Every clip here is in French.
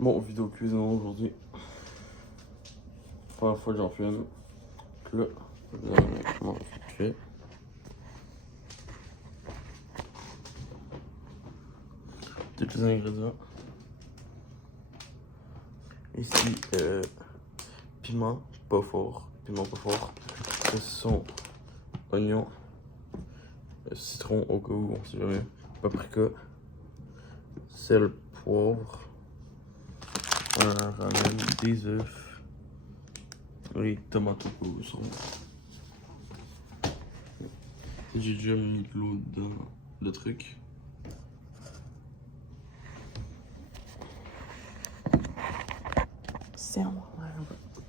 Bon, vidéo cuisine aujourd'hui. Première fois que j'en fais une. Donc là, je vais comment on fait. Tous les ingrédients. Ici, piment pas fort. Piment pas fort. Ce sont oignons, citron au cas où, on sait jamais. Paprika, sel, poivre. On ramène des œufs. Les tomates au cas où sont. J'ai déjà mis de l'eau dans le truc. C'est à moi.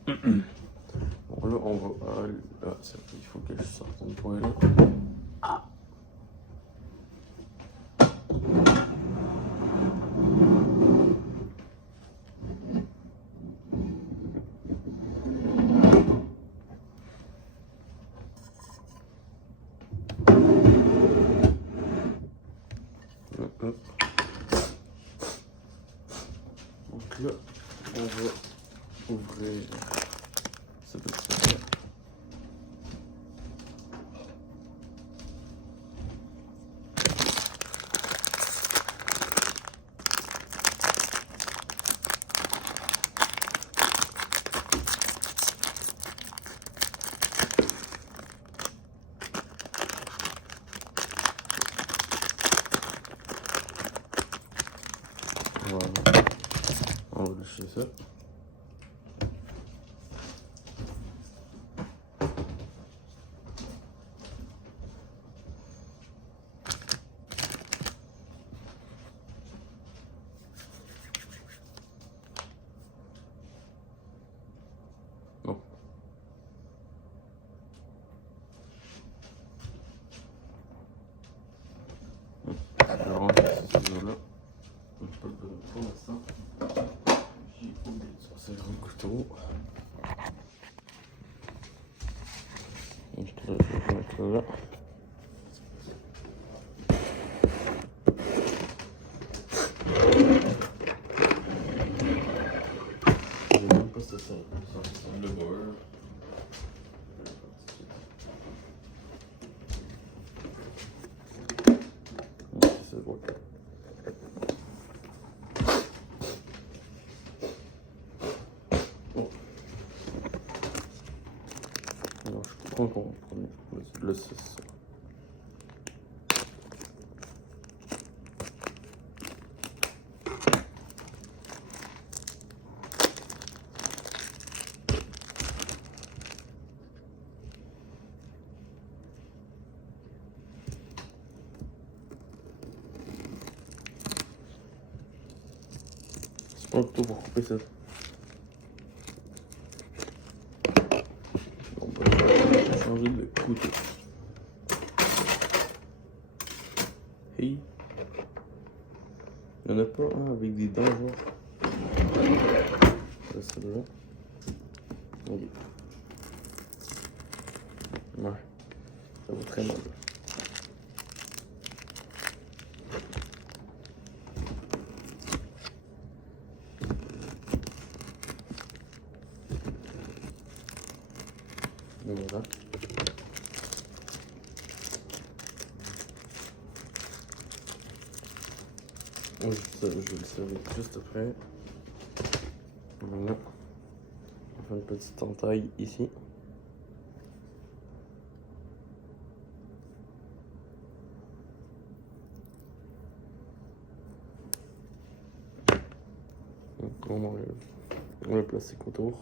Bon, là, on va. Là, il faut que je sorte une poêle. Donc là, on va ouvrir ce petit paquet. Voilà. On va lâcher ça. Non. Je vais ranger ces ciseaux-là. Je peux le donner pour l'instant. J'ai oublié de sortir un couteau. Donc là, je vais mettre là. Je sais même pas si ça sent le beurre. C'est bon. Bon. Alors, je crois qu'on va prendre le 6. C'est pas un couteau pour couper ça. Bon, bah, je vais changer de couteau. Hey. Il n'y en a pas un avec des dents, genre. C'est celui-là. Ok. Ouais. Ça va très mal. Et voilà. Je vais le servir juste après. Voilà. On fait une petite entaille ici. Donc, on enlève le plastique autour.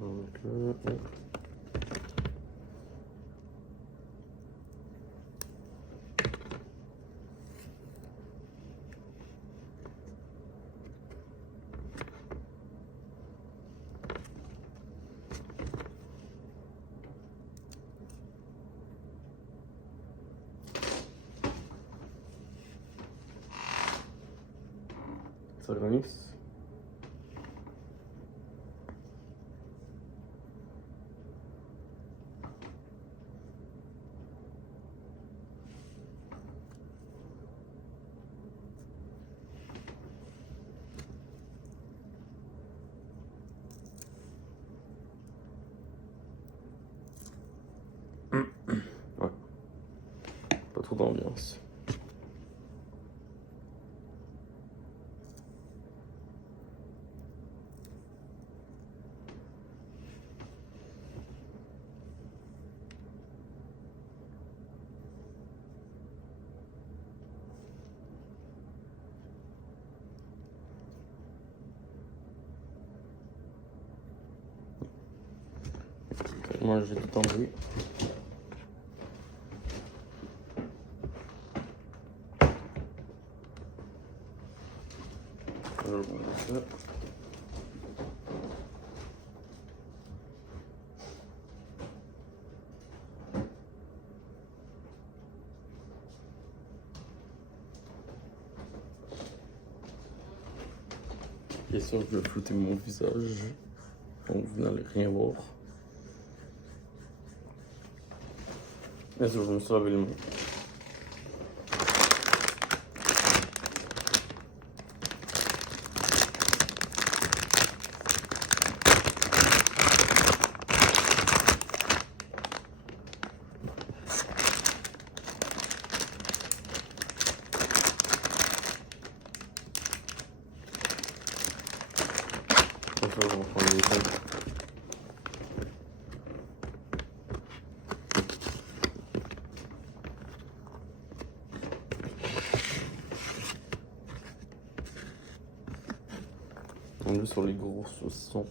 On va mettre là. Hop. Ça granisse. d'ambiance. Moi j'ai tout enlevé. Je vais ça. Bien sûr, je vais flouter mon visage, donc vous n'allez rien voir. Bien sûr, je me suis lavé les mains. Donc là, on va prendre les temps. On est sur les gros saucissons.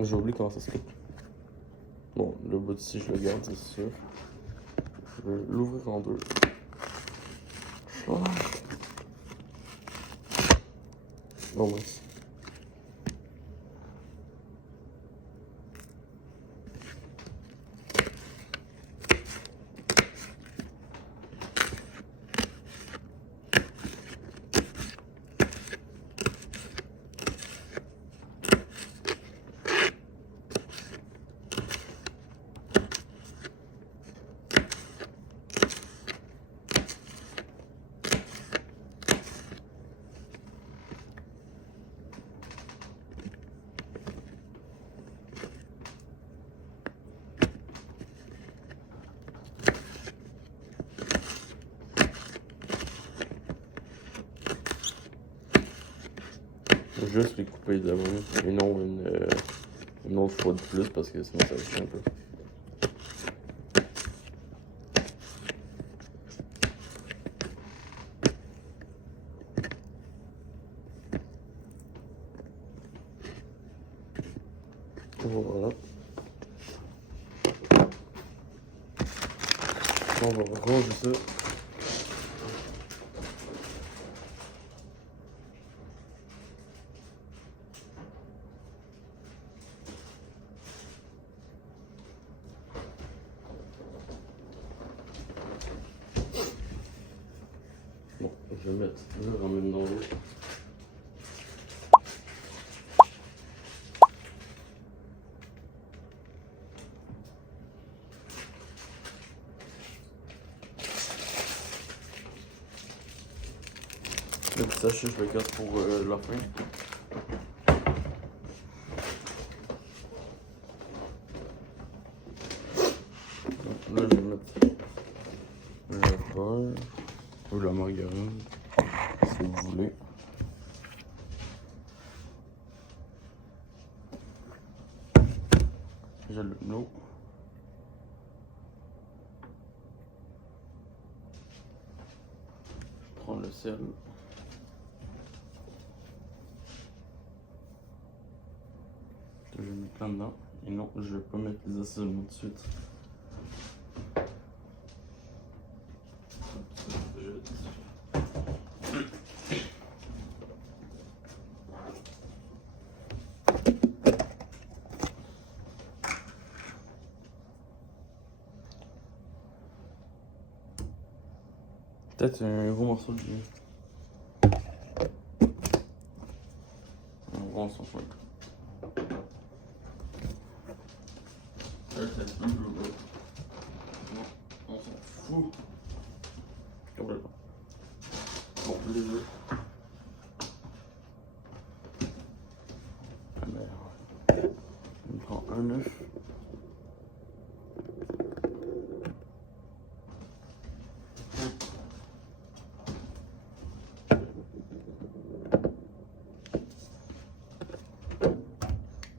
J'ai oublié comment ça se fait. Bon, le bout d'ici, je le garde, c'est sûr. Je vais l'ouvrir en deux. Oh. Bon, mince. Juste les couper d'avant et non une autre fois de plus parce que sinon ça va être un peu. Voilà. On va ranger ça. Bon, je vais mettre le ramen dans l'eau. Le petit sachet, je le garde pour la fin. Donc, là, je vais mettre le beurre ou la margarine, si vous voulez. J'ai l'eau. Je prends le sel. Je vais mettre là-dedans. Et non, je vais pas mettre les assaisonnements tout de suite. Peut-être un gros morceau de viande. Un gros morceau de viande. Non, on s'en fout. Complètement. Bon, les œufs. un œuf.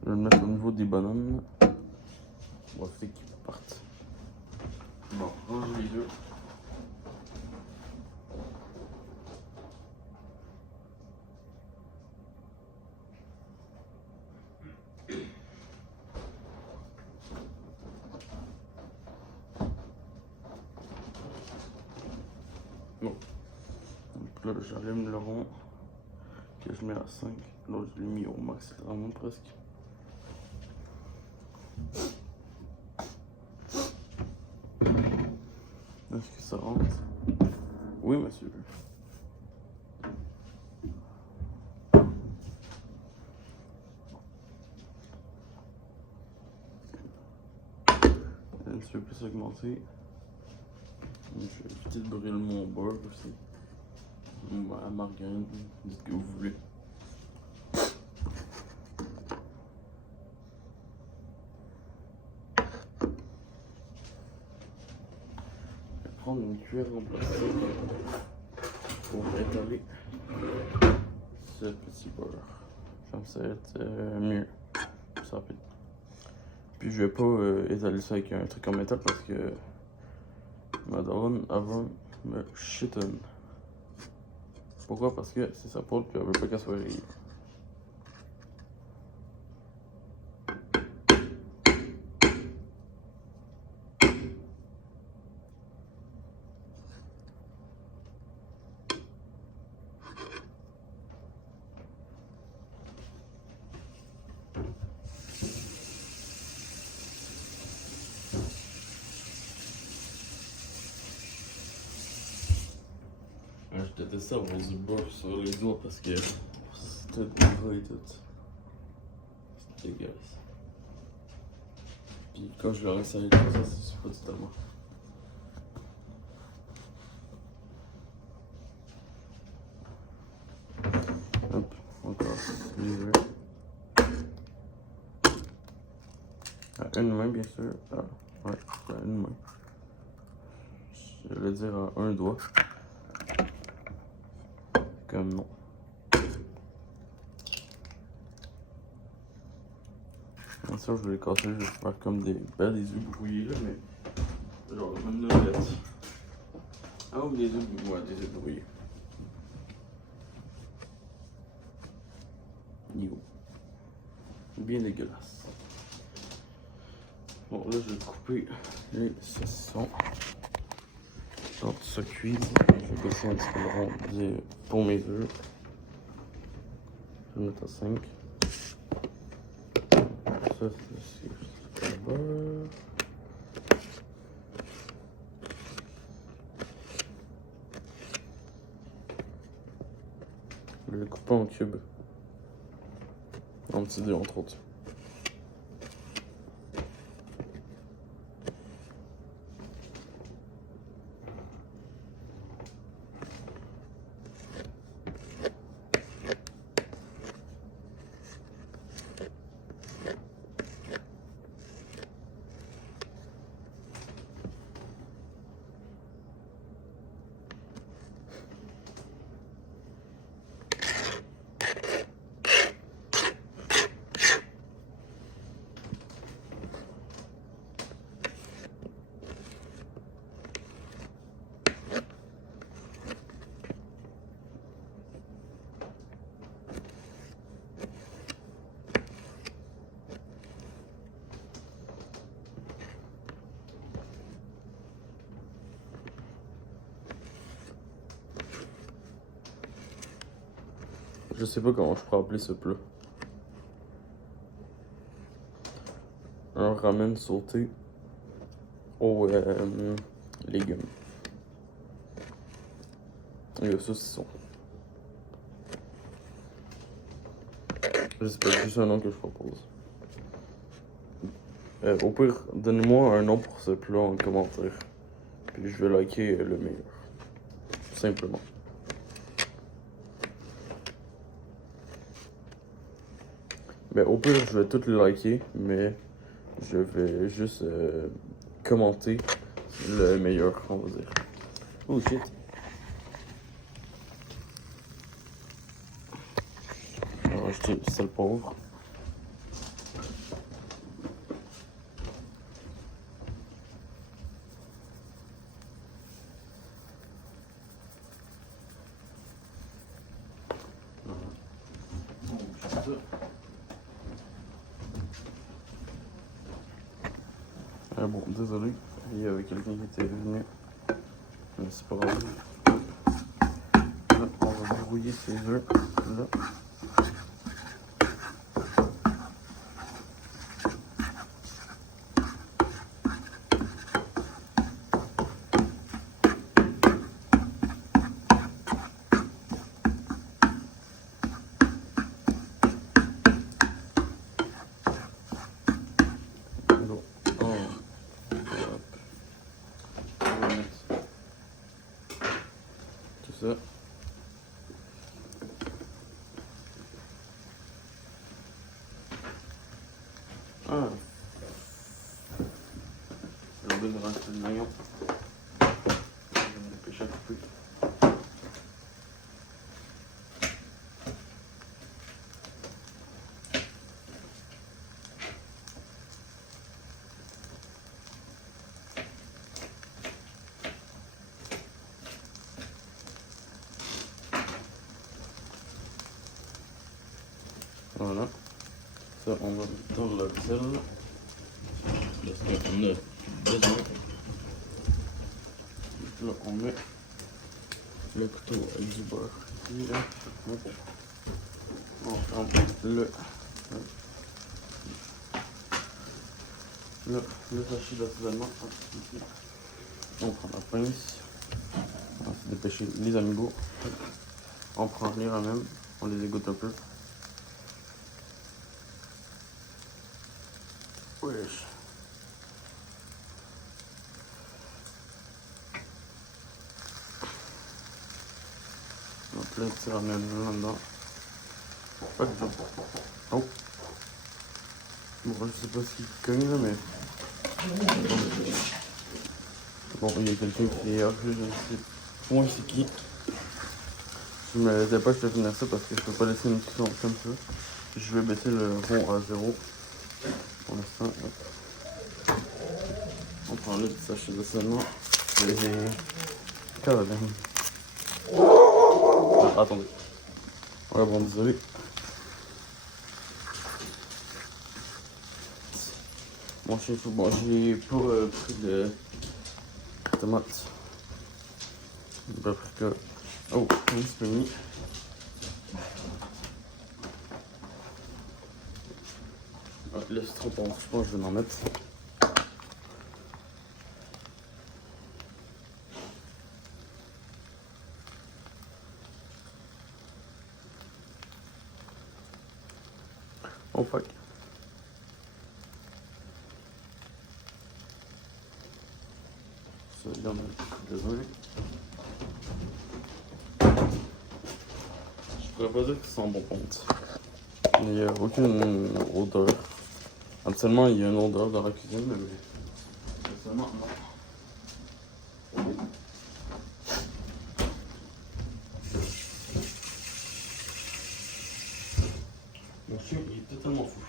Je vais le mettre au niveau des bananes. On va faire qu'ils partent. Bon, range les œufs. Bon. Donc là, j'allume le rond que je mets à 5. Là, je l'ai mis au max, vraiment presque. Est-ce que ça rentre? Oui, monsieur. Un petit peu plus augmenté. Je vais éviter de brûler mon beurre aussi. Ou la margarine, dites ce que vous voulez. Je vais prendre une cuillère en plastique pour étaler ce petit beurre. Je pense que ça va être mieux, plus rapide. Puis je vais pas étaler ça avec un truc en métal parce que ma daronne avant me chitonne. Pourquoi? Parce que c'est sa poule puis elle veut pas qu'elle soit rayée. Je déteste avoir du beurre sur les doigts parce que c'est tout gras et tout. C'est dégueulasse. Puis quand je le rince avec ça, c'est pas totalement. Hop, encore les œufs. À une main, bien sûr. Ah, ouais, à une main. Je vais dire à un doigt. Comme non. Bien sûr, je vais les casser, je vais faire comme des œufs brouillés là, mais genre une omelette. Ah, ou des œufs brouillés, ouais, des œufs brouillés. Yo. Bien dégueulasse. Bon, là, je vais couper les saucissons. Quand ça cuise, je vais baisser un petit peu le rond pour mes œufs. Je vais mettre à 5. Ça, c'est le beurre. Je vais le couper en cubes. En petits dés, entre autres. Je sais pas comment je pourrais appeler ce plat. Un ramen sauté aux légumes. Et au saucisson. Je sais pas, c'est juste un nom que je propose. Au pire, donnez-moi un nom pour ce plat en commentaire. Puis je vais liker le meilleur. Simplement. Ben, au pire, je vais tout le liker, mais je vais juste commenter le meilleur, on va dire. Oh shit. On va acheter le sel pauvre. Bon, désolé, il y avait quelqu'un qui était venu, mais c'est pas grave. Là, on va verrouiller ces œufs là. Bon, hop. On va mettre tout ça. Ah, j'ai oublié de rajouter de l'oignon. Je vais me dépêcher à couper. Voilà. Ça, on va mettre dans le sel. Parce qu'on a besoin. Là, on met le couteau avec du beurre. Ici, là. Hop. On prend le sachet d'assaisonnement. Ici. On prend la pince. On va se dépêcher les amigos. On prend les ramen. On les égoutte un peu. Wesh. Donc là, le petit ramen là-dedans. Pas de job. Oh. Bon, je sais pas ce qui cogne là, mais. Bon, il y a quelqu'un qui est hors, je sais point c'est qui. Je me disais pas que je te finir ça parce que je peux pas laisser une cuisson comme ça. Je vais baisser le rond à 0 pour l'instant. On prend le petit sachet de seulement. Caroline. Ah, attendez. Ouais, bon, désolé. Mon chien fou. Bon, j'ai pas pris de tomates. De paprika. Oh, un petit peu mis. Ah, là, c'est trop bon. Je pense que je vais en mettre. Oh fuck. Ça, il y en a. Désolé. Je pourrais pas dire que ça sent bon ponte. Il n'y a aucune odeur. Absolument, il y a une odeur dans la cuisine, mais seulement non. Mon chien, il est totalement fou.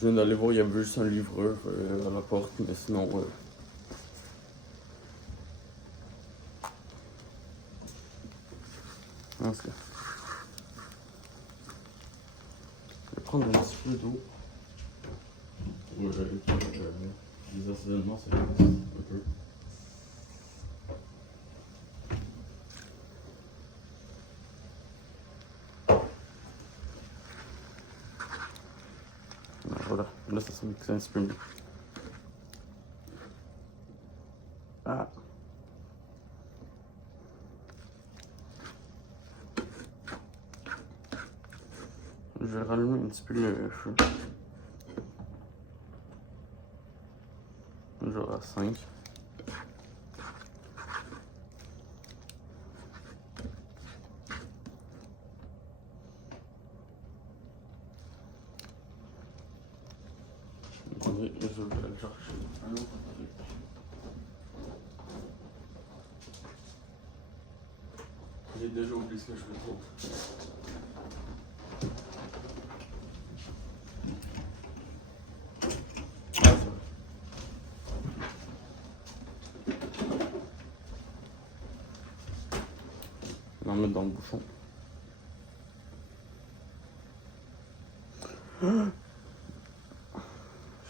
Je viens d'aller voir, il y avait juste un livreur à la porte, mais sinon, en tout cas. Je vais prendre un petit peu d'eau. Ouais, les assaisonnements, c'est un peu. Voilà, là ça s'est mixé un petit peu mieux. Ah. Je vais rallumer un petit peu le feu. Genre à 5. Attendez, je vais aller chercher un autre appareil. J'ai déjà oublié ce que je fais trop. Ah, ça va. On va mettre dans le bouchon.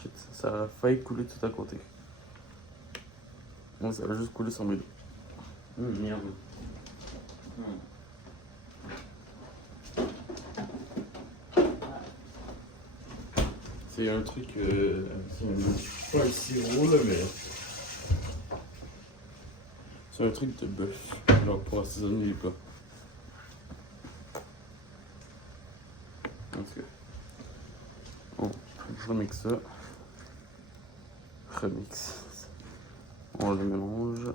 Shit, ça a failli couler tout à côté. Non, ça va juste couler sur mes dos. Merde. C'est un truc, c'est pas un sirop là, mais c'est un truc de bœuf, genre pour assaisonner les plats. En tout cas, bon, je remixe ça. On le mélange.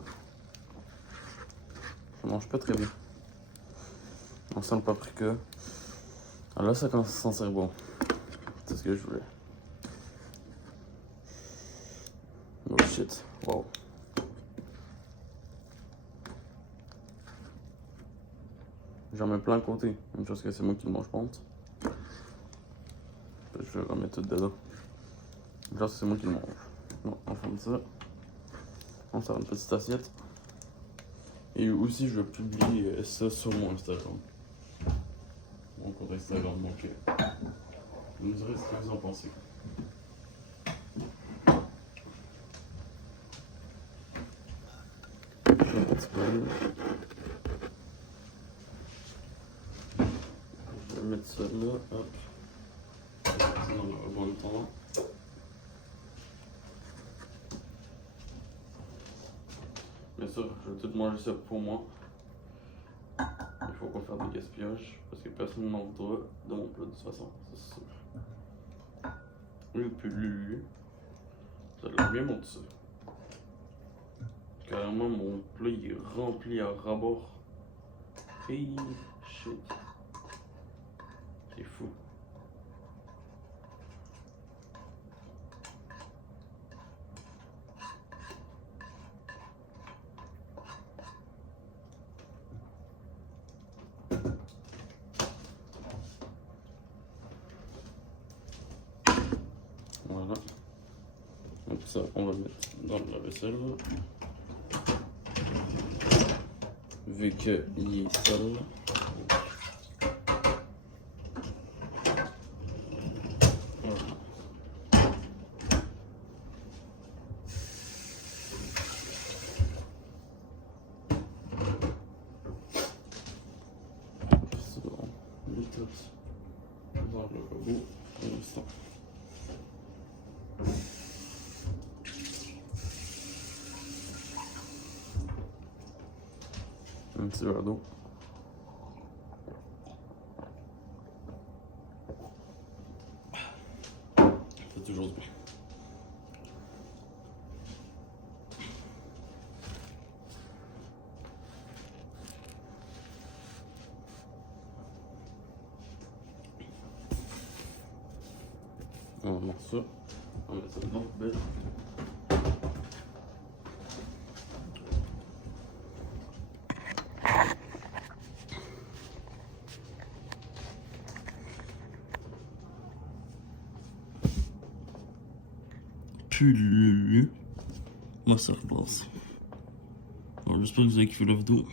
Ça mange pas très bien. On sent le paprika. Alors là, ça commence à sentir bon. C'est ce que je voulais. Oh shit. Wow. J'en mets plein à côté. Une chose que c'est moi qui le mange, je pense. Je vais remettre tout dedans. Genre, c'est moi qui le mange. Bon, on ferme ça. On sort une petite assiette. Et aussi, je vais publier ça sur mon Instagram. Mon compte Instagram, donc vous me direz ce que vous en pensez. Un petit peu. Je vais mettre ça là, hop. C'est dans le bon temps. Bien sûr, je vais tout manger ça pour moi. Il faut pas faire de gaspillage parce que personne n'en voudra de mon plat de toute façon, c'est sûr. Et puis, ça a l'air bien bon de ça. Carrément, mon plat il est rempli à ras-bord. Hey, shit. C'est fou. Voilà. Donc ça, on va mettre dans le lave-vaisselle. Vu qu'il est sale. C'est bon. Méthode dans le robot pour l'instant. Un petit verre d'eau. C'est toujours du bien. On va mettre ça. On va mettre ça dedans, poubelle. Moi ça repasse. J'espère que vous avez kiffé la vidéo.